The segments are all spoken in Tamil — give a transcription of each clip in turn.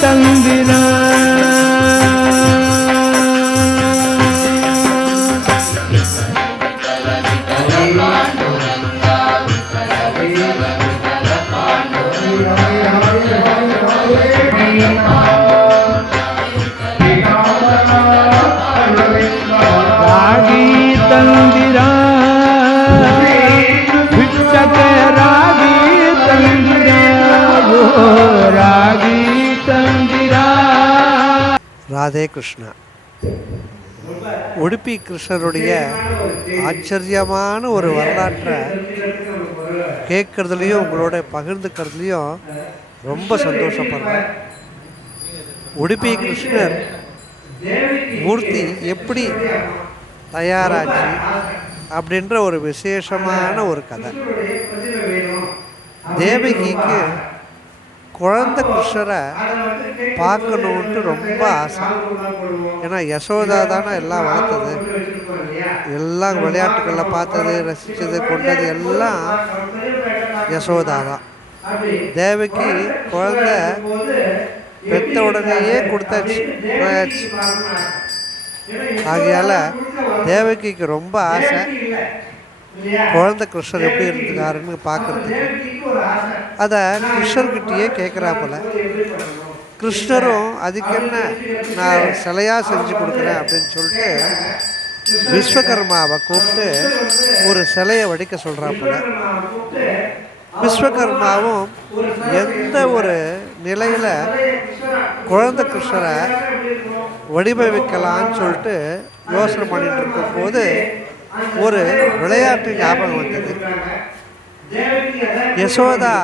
தந்தினார் ராதே கிருஷ்ணா. உடுப்பி கிருஷ்ணருடைய ஆச்சரியமான ஒரு வரலாற்றை கேட்குறதுலையும் உங்களோட பகிர்ந்துக்கிறதுலையும் ரொம்ப சந்தோஷப்படுறேன். உடுப்பி கிருஷ்ணர் மூர்த்தி எப்படி தயாராச்சு அப்படின்ற ஒரு விசேஷமான ஒரு கதை. தேவகிக்கு குழந்தை கிருஷ்ணரை பார்க்கணுன்ட்டு ரொம்ப ஆசை. ஏன்னா யசோதா தானே எல்லாம் வளர்த்தது. எல்லாம் விளையாட்டுகளில் பார்த்தது ரசித்தது கொண்டது எல்லாம் யசோதா தான். தேவகி குழந்த பெத்த உடனேயே கொடுத்தாச்சு ஆகையால் தேவகிக்கு ரொம்ப ஆசை. குழந்தை கிருஷ்ணர் எப்படி இருந்துக்காருன்னு பார்க்கறதுக்கு. அதை கிருஷ்ணர்கிட்டயே கேட்குறாப்புல கிருஷ்ணரும் அதுக்கு என்ன நான் சிலையாக செஞ்சு கொடுக்குறேன் அப்படின்னு சொல்லிட்டு விஸ்வகர்மாவை கூப்பிட்டு ஒரு சிலையை வடிக்க சொல்கிறாப்புல விஸ்வகர்மாவும் எந்த ஒரு நிலையில் குழந்த கிருஷ்ணரை வடிவமைக்கலான்னு சொல்லிட்டு யோசனை பண்ணிகிட்டு இருக்கும்போது ஒரு விளையாட்டு ஞாபகம் வந்தது. யசோதா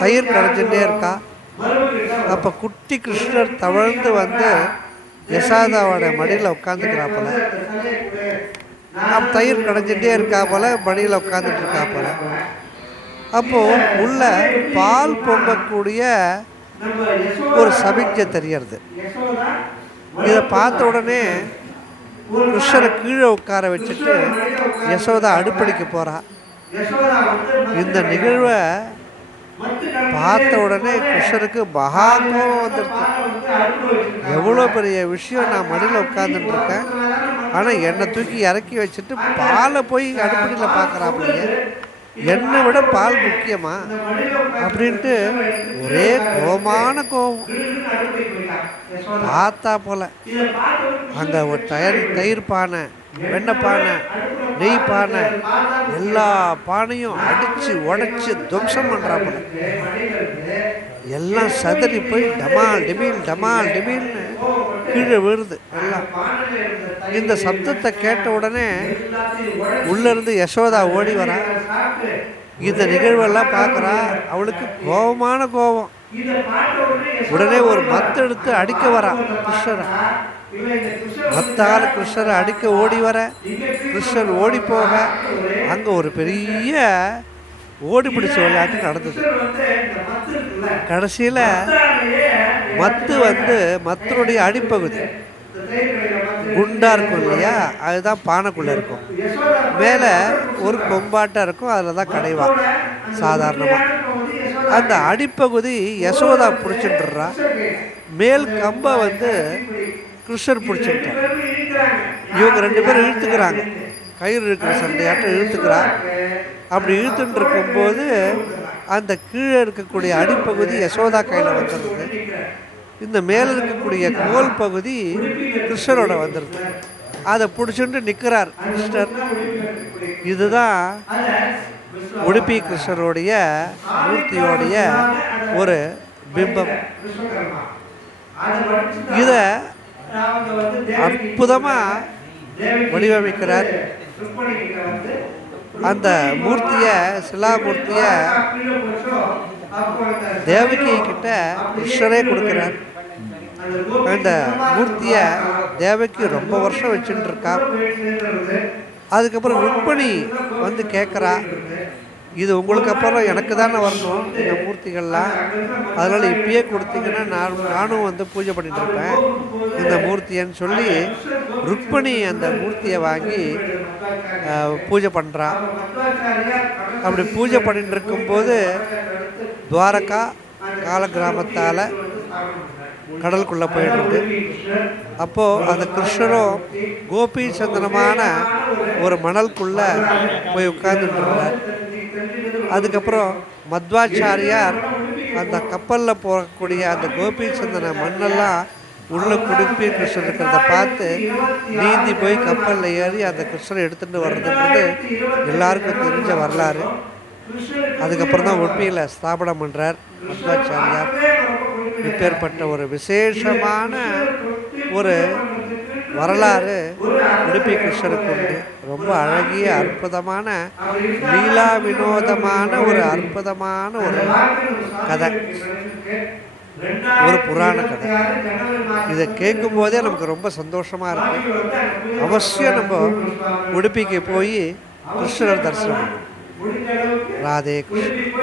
தயிர் கரைஞ்சுட்டே இருக்கா. அப்போ குட்டி கிருஷ்ணர் தவழ்ந்து வந்து யசோதாவோட மடியில் உட்காந்துக்கிறா போல தயிர் கடைஞ்சிட்டே இருக்கா போல மடியில் உட்காந்துட்டு இருக்கா போல அப்போது உள்ள பால் பொங்கக்கூடிய ஒரு சமிக்ஞை தெரியறது இதை பார்த்த உடனே கிருஷ்ணரை கீழே உட்கார வச்சுட்டு யசோதா அடுப்படிக்கு போகிறா இந்த நிகழ்வை பார்த்த உடனே கிருஷ்ணருக்கு மகா கோபம் வந்துருச்சு எவ்வளோ பெரிய விஷயம் நான் மடியில் உட்காந்துட்டு இருக்கேன். ஆனால் என்னை தூக்கி இறக்கி வச்சுட்டு பாலை போய் அடுப்படியில் பார்க்குறாப்புலையே என்னை விட பால் முக்கியமா? அப்படின்ட்டு ஒரே கோபமான கோபம். பார்த்தா போல. அங்கே ஒரு தயிர் தயிர் பானை வெண்ணெய் பானை நெய் பானை எல்லா பானையும் அடித்து உடச்சி துவம்சம் பண்ணுறாப்புல எல்லாம் சதறி போய் டமால் டிமில் டமால் டிமில்னு கீழே விழுது எல்லாம். இந்த சப்தத்தை கேட்ட உடனே உள்ளேருந்து யசோதா ஓடி வரா. இந்த நிகழ்வெல்லாம் பார்க்குறா. அவளுக்கு கோபமான கோபம். உடனே ஒரு மத்து எடுத்து அடிக்க வரா கிருஷ்ணரை. மத்தால கிருஷ்ணரை அடிக்க ஓடி வர கிருஷ்ணர் ஓடி போக அங்கே ஒரு பெரிய ஓடி பிடிச்ச விளையாட்டு நடந்தது. கடைசியில் மத்து வந்து மத்தனுடைய அடிப்பகுதி. குண்டா இருக்கும் இல்லையா? அதுதான் பானைக்குள்ளே இருக்கும். மேலே ஒரு கொம்பாட்டம் இருக்கும் அதில் தான் கடைவா. சாதாரணமாக அந்த அடிப்பகுதி யசோதா பிடிச்சிட்டுறா. மேல் கம்பை வந்து கிருஷ்ணர் பிடிச்சிக்கிட்டார் இவங்க ரெண்டு பேரும் இழுத்துக்கிறாங்க. கயிறு இருக்கிற சண்டையாட்டம் இழுத்துக்கிறா. அப்படி இழுத்துட்டு இருக்கும்போது அந்த கீழே இருக்கக்கூடிய அடிப்பகுதி யசோதா கையில் வந்துடுது இந்த மேலே இருக்கக்கூடிய கோல் பகுதி கிருஷ்ணரோட வந்துடுது அதை பிடிச்சிட்டு நிற்கிறார் கிருஷ்ணர். இதுதான் உடுப்பி கிருஷ்ணருடைய மூர்த்தியோடைய ஒரு பிம்பம். இதை அற்புதமாக வடிவமைக்கிறார். அந்த மூர்த்தியை சிலாமூர்த்தியை தேவகி கிட்ட கிருஷ்ணரே கொடுக்குறார். அந்த மூர்த்தியை தேவகி ரொம்ப வருஷம் வச்சுட்டு இருக்கான் அதுக்கப்புறம் ருக்மணி வந்து கேட்குறா இது உங்களுக்கு அப்புறம் எனக்கு தானே வரணும் இந்த மூர்த்திகள்லாம். அதனால் இப்பயே கொடுத்தீங்கன்னா நான் நானும் வந்து பூஜை பண்ணிட்டு இருப்பேன். இந்த மூர்த்தியன்னு சொல்லி ருக்மணி அந்த மூர்த்தியை வாங்கி பூஜை பண்ணுறா அப்படி பூஜை பண்ணிட்டு இருக்கும்போது துவாரகா கால கிராமத்தால் கடலுக்குள்ளே போயிடுது. அப்போது அந்த கிருஷ்ணரும் கோபி சந்திரமான ஒரு மணலுக்குள்ளே போய் உட்கார்ந்துட்டுருந்தார் அதுக்கப்புறம் மத்வாச்சாரியார் அந்த கப்பலில் போகக்கூடிய அந்த கோபி சந்தன மண்ணெல்லாம் உள்ள குடுப்பி கிருஷ்ணன் இருக்கிறத பார்த்து நீந்தி போய் கப்பலில் ஏறி அந்த கிருஷ்ணனை எடுத்துகிட்டு வர்றதுன்றது எல்லாருக்கும் தெரிஞ்ச வரலாறு. அதுக்கப்புறம் தான் உண்மையில் ஸ்தாபனம் பண்ணுறார் மத்வாச்சாரியார். இப்பேற்பட்ட ஒரு விசேஷமான ஒரு வரலாறு உடுப்பி கிருஷ்ணருக்கு உண்டு. ரொம்ப அழகிய அற்புதமான லீலா வினோதமான ஒரு அற்புதமான ஒரு கதை. ஒரு புராண கதை. இதை கேட்கும் போதே நமக்கு ரொம்ப சந்தோஷமா இருக்கு. அவசியம் நம்ம உடுப்பிக்கு போய் கிருஷ்ணர் தரிசனம் ராதே கிருஷ்ணன்.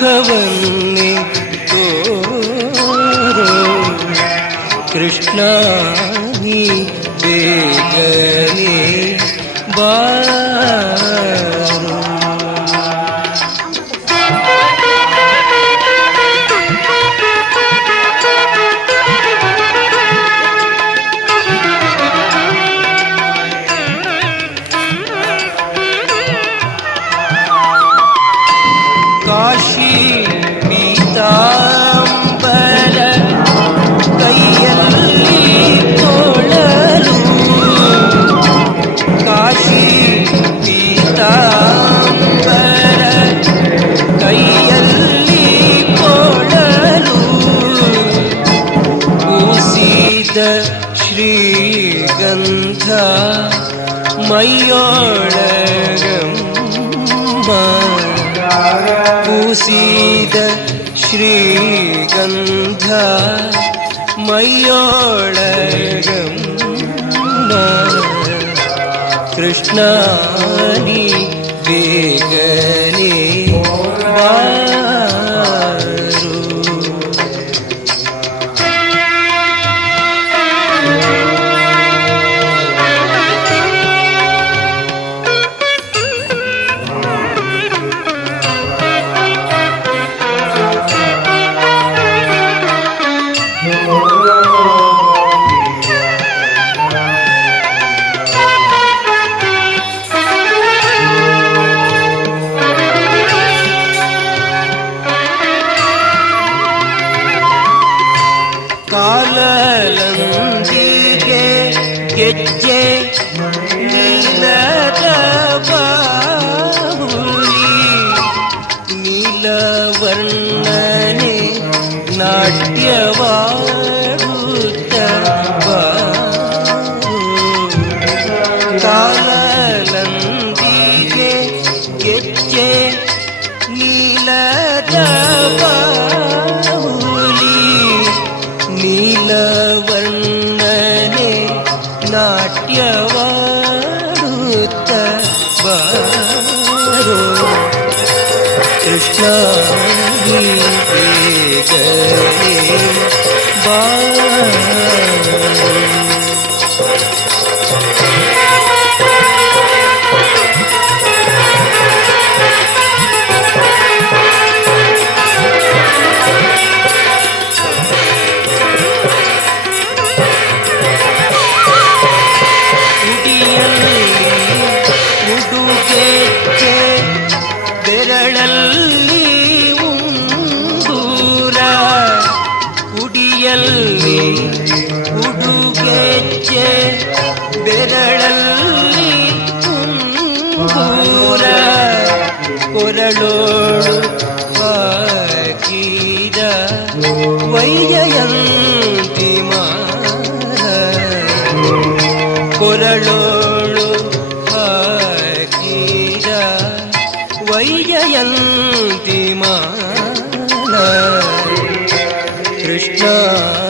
मुखवन्नि कृष्णा বাসী पूसीद श्रीगन्ध मयाळगं कृष्णानि वेगले वा ಪಠ್ಯವಾಡುತ್ತ ಕಾಲಲಂದಿಗೆ ಗೆಜ್ಜೆ ನೀಲದ ಬಾಹುಲಿ ನೀಲವರ್ಣನೆ ನಾಟ್ಯವಾಡುತ್ತ ಬಾರು ಕೃಷ್ಣ गली कृष्ण